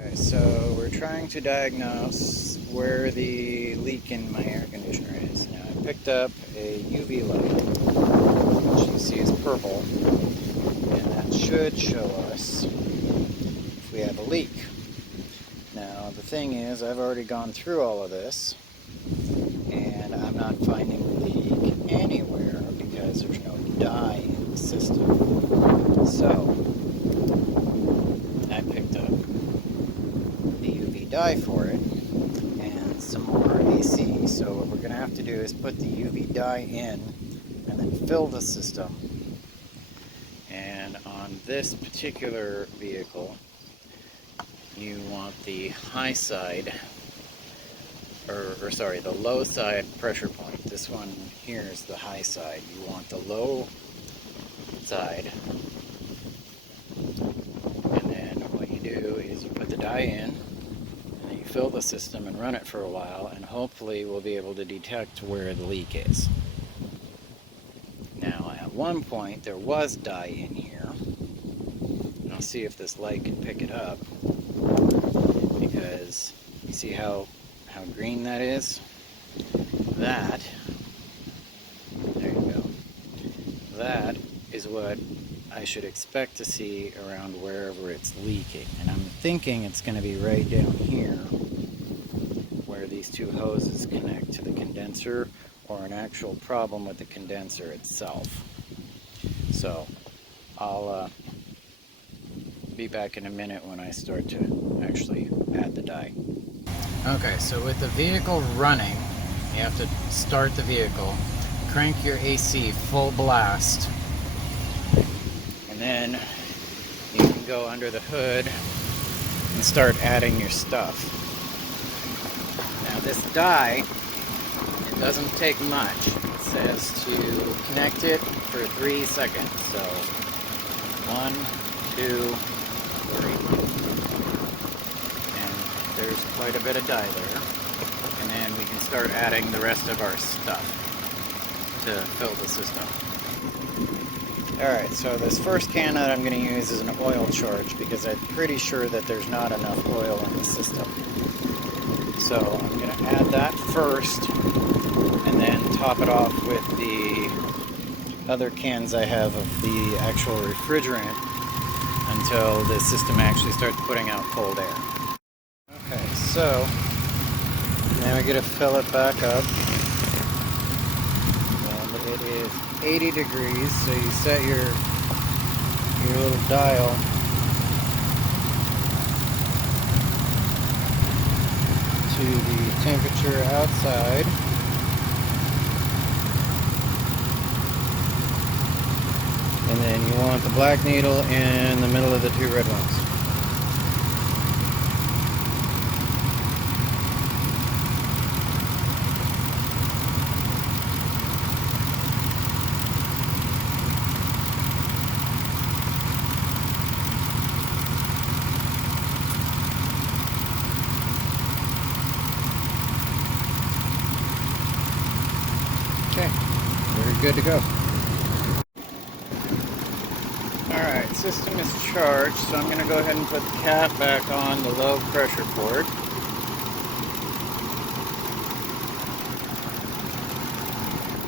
Okay, so we're trying to diagnose where the leak in my air conditioner is. Now I picked up a UV light, which you see is purple, and that should show us if we have a leak. Now the thing is, I've already gone through all of this, and I'm not finding the leak anywhere because there's no dye in the system. So I picked up the UV dye for it and some more AC. So what we're going to have to do is put the UV dye in and then fill the system. And on this particular vehicle, you want the high side, or sorry, the low side pressure point. This one here is the high side. You want the low side. And then what you do is you put the dye in, and then you fill the system and run it for a while, and hopefully we'll be able to detect where the leak is. Now at one point there was dye in here, and I'll see if this light can pick it up, because you see how green that is? That, there you go, that is what I should expect to see around wherever it's leaking. And I'm thinking it's going to be right down here where these two hoses connect to the condenser, or an actual problem with the condenser itself. So I'll be back in a minute when I start to actually add the dye. Okay, so with the vehicle running, you have to start the vehicle, crank your AC full blast, and then you can go under the hood and start adding your stuff. Now this dye, it doesn't take much. It says to connect it for 3 seconds. So 1, 2, 3. And there's quite a bit of dye there. And then we can start adding the rest of our stuff to fill the system. Alright, so this first can that I'm going to use is an oil charge, because I'm pretty sure that there's not enough oil in the system. So I'm going to add that first, and then top it off with the other cans I have of the actual refrigerant until the system actually starts putting out cold air. Okay, so now we get to fill it back up. And it is 80 degrees, so you set your little dial to the temperature outside. And then you want the black needle in the middle of the two red ones. Okay, we're good to go. Alright, system is charged, so I'm going to go ahead and put the cap back on the low pressure port.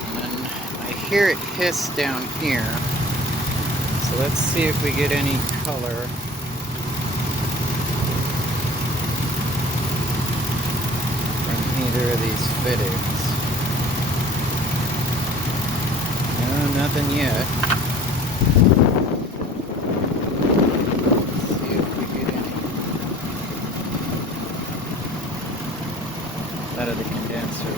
And then I hear it hiss down here, so let's see if we get any color. From either of these fittings. No, nothing yet. Let's see if we get any out of the condenser.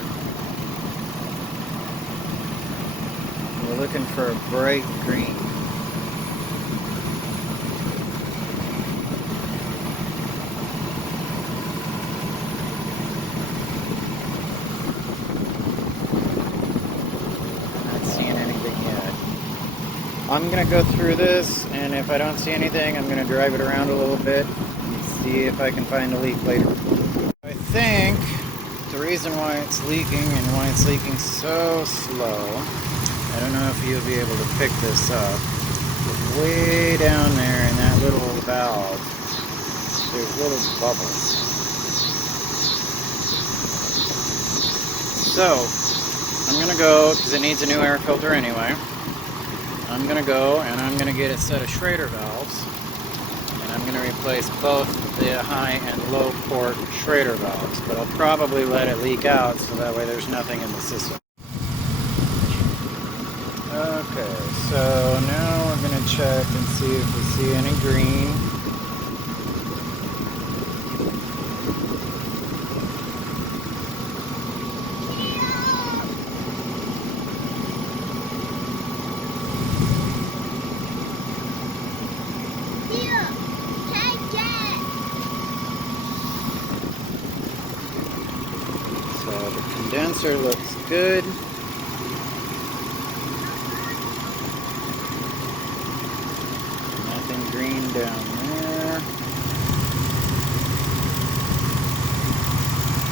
We're looking for a bright green. I'm going to go through this, and if I don't see anything, I'm going to drive it around a little bit and see if I can find a leak later. I think the reason why it's leaking and why it's leaking so slow, I don't know if you'll be able to pick this up, but way down there in that little valve, there's little bubbles. So, I'm going to go, because it needs a new air filter anyway, I'm going to go and I'm going to get a set of Schrader valves, and I'm going to replace both the high and low port Schrader valves, but I'll probably let it leak out so that way there's nothing in the system. Okay, so now we're going to check and see if we see any green. So the condenser looks good. Nothing green down there.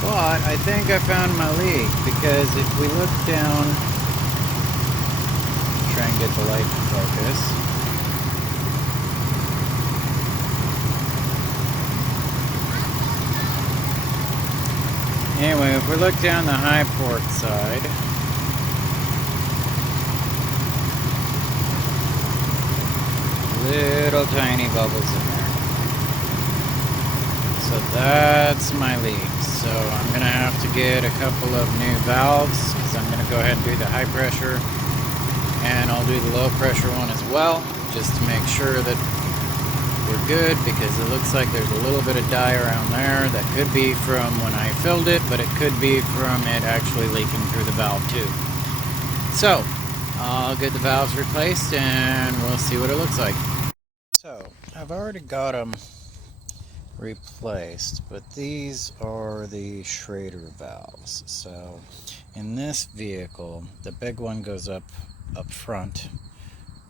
But I think I found my leak, because if we look down, try and get the light to focus. Anyway, if we look down the high port side, little tiny bubbles in there. So that's my leak. So I'm going to have to get a couple of new valves, because I'm going to go ahead and do the high pressure, and I'll do the low pressure one as well, just to make sure that we're good, because it looks like there's a little bit of dye around there that could be from when I filled it, but it could be from it actually leaking through the valve too. So I'll get the valves replaced and we'll see what it looks like. So I've already got them replaced, but these are the Schrader valves. So in this vehicle, the big one goes up front,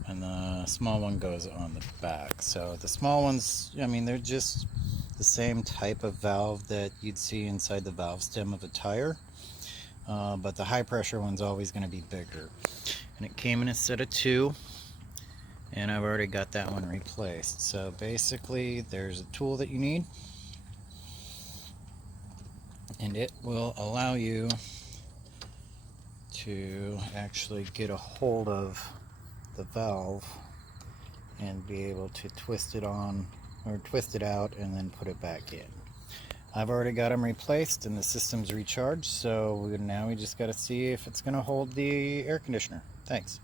and the small one goes on the back. So the small ones, I mean, they're just the same type of valve that you'd see inside the valve stem of a tire, but the high pressure one's always going to be bigger. And it came in a set of 2, and I've already got that one replaced. So basically there's a tool that you need, and it will allow you to actually get a hold of the valve and be able to twist it on, or twist it out and then put it back in. I've already got them replaced and the system's recharged, so now we just got to see if it's going to hold the air conditioner. Thanks.